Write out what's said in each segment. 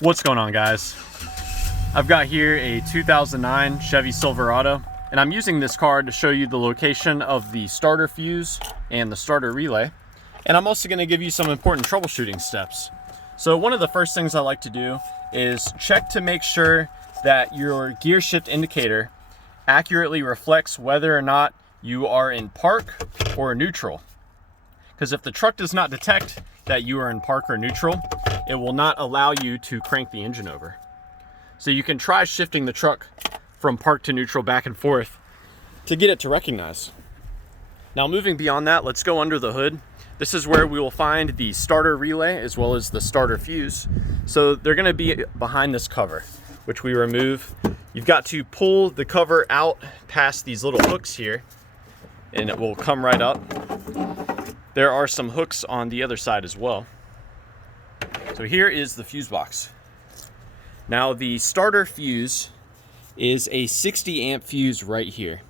What's going on, guys? I've got here a 2009 Chevy Silverado, and I'm using this car to show you the location of the starter fuse and the starter relay. And I'm also going to give you some important troubleshooting steps. So one of the first things I like to do is check to make sure that your gear shift indicator accurately reflects whether or not you are in park or neutral. Because if the truck does not detect that you are in park or neutral, it will not allow you to crank the engine over. So you can try shifting the truck from park to neutral back and forth to get it to recognize. Now, moving beyond that, let's go under the hood. This is where we will find the starter relay as well as the starter fuse. So they're going to be behind this cover, which we remove. You've got to pull the cover out past these little hooks here, and it will come right up. There are some hooks on the other side as well. So here is the fuse box. Now, the starter fuse is a 60 amp fuse right here.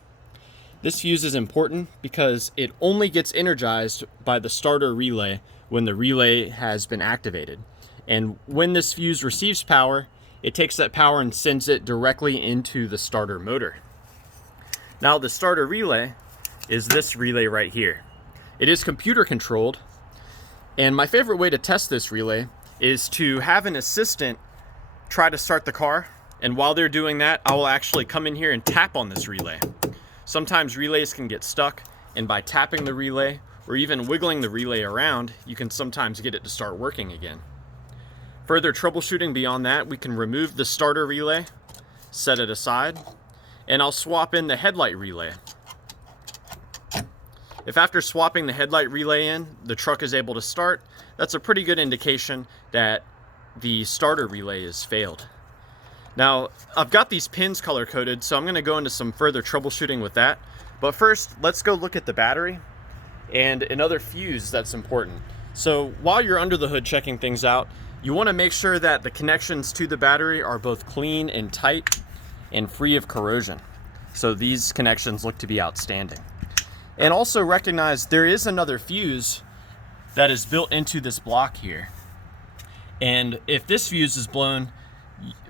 This fuse is important because it only gets energized by the starter relay when the relay has been activated. And when this fuse receives power, it takes that power and sends it directly into the starter motor. Now, the starter relay is this relay right here. It is computer controlled, and my favorite way to test this relay is to have an assistant try to start the car, and while they're doing that, I will actually come in here and tap on this relay. Sometimes relays can get stuck, and by tapping the relay or even wiggling the relay around, you can sometimes get it to start working again. Further troubleshooting beyond that, we can remove the starter relay, set it aside, and I'll swap in the headlight relay. If after swapping the headlight relay in, the truck is able to start, that's a pretty good indication that the starter relay has failed. Now, I've got these pins color coded, so I'm going to go into some further troubleshooting with that. But first, let's go look at the battery and another fuse that's important. So while you're under the hood checking things out, you want to make sure that the connections to the battery are both clean and tight and free of corrosion. So these connections look to be outstanding. And also recognize there is another fuse that is built into this block here. And if this fuse is blown,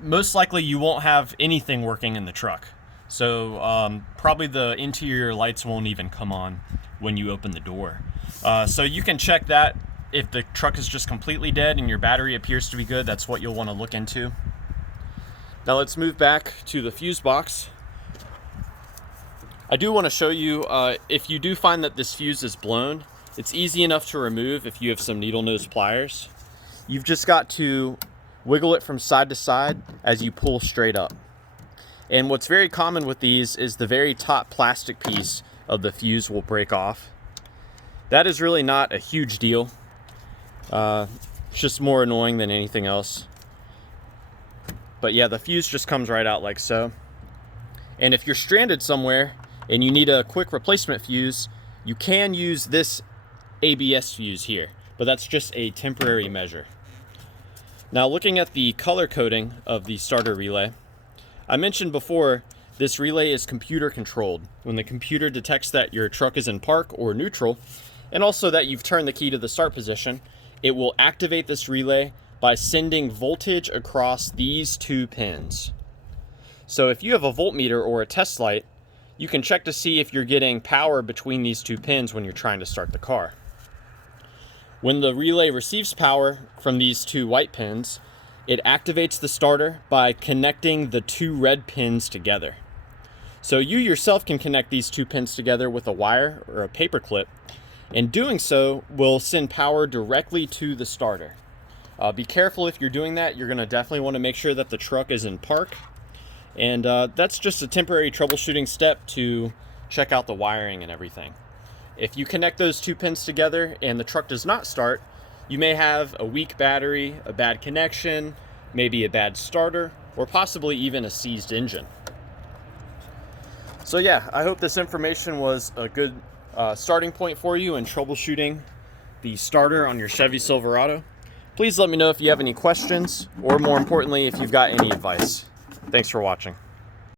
most likely you won't have anything working in the truck. So probably the interior lights won't even come on when you open the door. So you can check that. If the truck is just completely dead and your battery appears to be good, that's what you'll want to look into. Now let's move back to the fuse box. I do want to show you, if you do find that this fuse is blown, it's easy enough to remove if you have some needle nose pliers. You've just got to wiggle it from side to side as you pull straight up. And what's very common with these is the very top plastic piece of the fuse will break off. That is really not a huge deal. It's just more annoying than anything else. But yeah, the fuse just comes right out like so. And if you're stranded somewhere and you need a quick replacement fuse, you can use this ABS fuse here, but that's just a temporary measure. Now, looking at the color coding of the starter relay, I mentioned before this relay is computer controlled. When the computer detects that your truck is in park or neutral, and also that you've turned the key to the start position, it will activate this relay by sending voltage across these two pins. So if you have a voltmeter or a test light, you can check to see if you're getting power between these two pins when you're trying to start the car. When the relay receives power from these two white pins, it activates the starter by connecting the two red pins together. So you yourself can connect these two pins together with a wire or a paper clip, and doing so will send power directly to the starter. Be careful if you're doing that. You're going to definitely want to make sure that the truck is in park. And that's just a temporary troubleshooting step to check out the wiring and everything. If you connect those two pins together and the truck does not start, you may have a weak battery, a bad connection, maybe a bad starter, or possibly even a seized engine. So yeah, I hope this information was a good starting point for you in troubleshooting the starter on your Chevy Silverado. Please let me know if you have any questions, or more importantly, if you've got any advice. Thanks for watching.